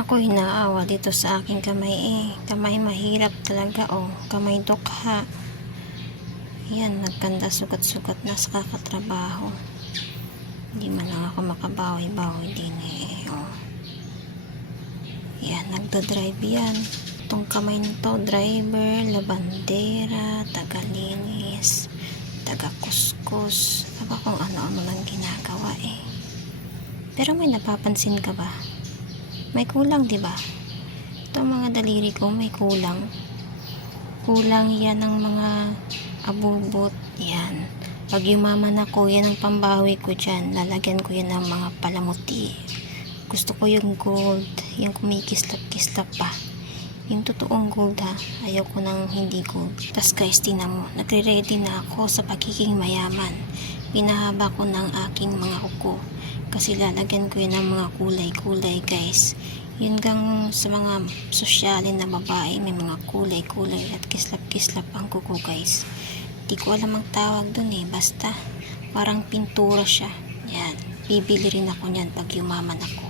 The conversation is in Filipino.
Ako inaawa dito sa aking kamay Kamay mahirap talaga Kamay dukha. Yan, nagkanda sugat-sugat na sa kakatrabaho. Hindi man lang ako makabawi-bawi din Yan, nagdadrive yan. Itong kamay nito, driver, labandera, tagalinis, taga-kuskus. Aba kung ano-ano lang ginagawa Pero may napapansin ka ba? May kulang, di ba? Itong mga daliri ko may kulang. Kulang yan ng mga abubot. Yan. Pag yumaman ako, yan ang pambawi ko dyan. Lalagyan ko yan ng mga palamuti. Gusto ko yung gold. Yung kumikislap-kislap pa. Yung totoong gold ha. Ayaw ko ng hindi gold. Tas guys, tingnan mo. Nagre-ready na ako sa pagiging mayaman. Pinahaba ko ng aking mga kuko. Kasi lalagyan ko yan ng mga kulay-kulay guys. Yun gang sa mga sosyalin na babae, may mga kulay-kulay at kislap-kislap ang kuko guys. Di ko alam ang tawag dun basta parang pintura siya. Yan, bibili rin ako nyan pag yumaman ako.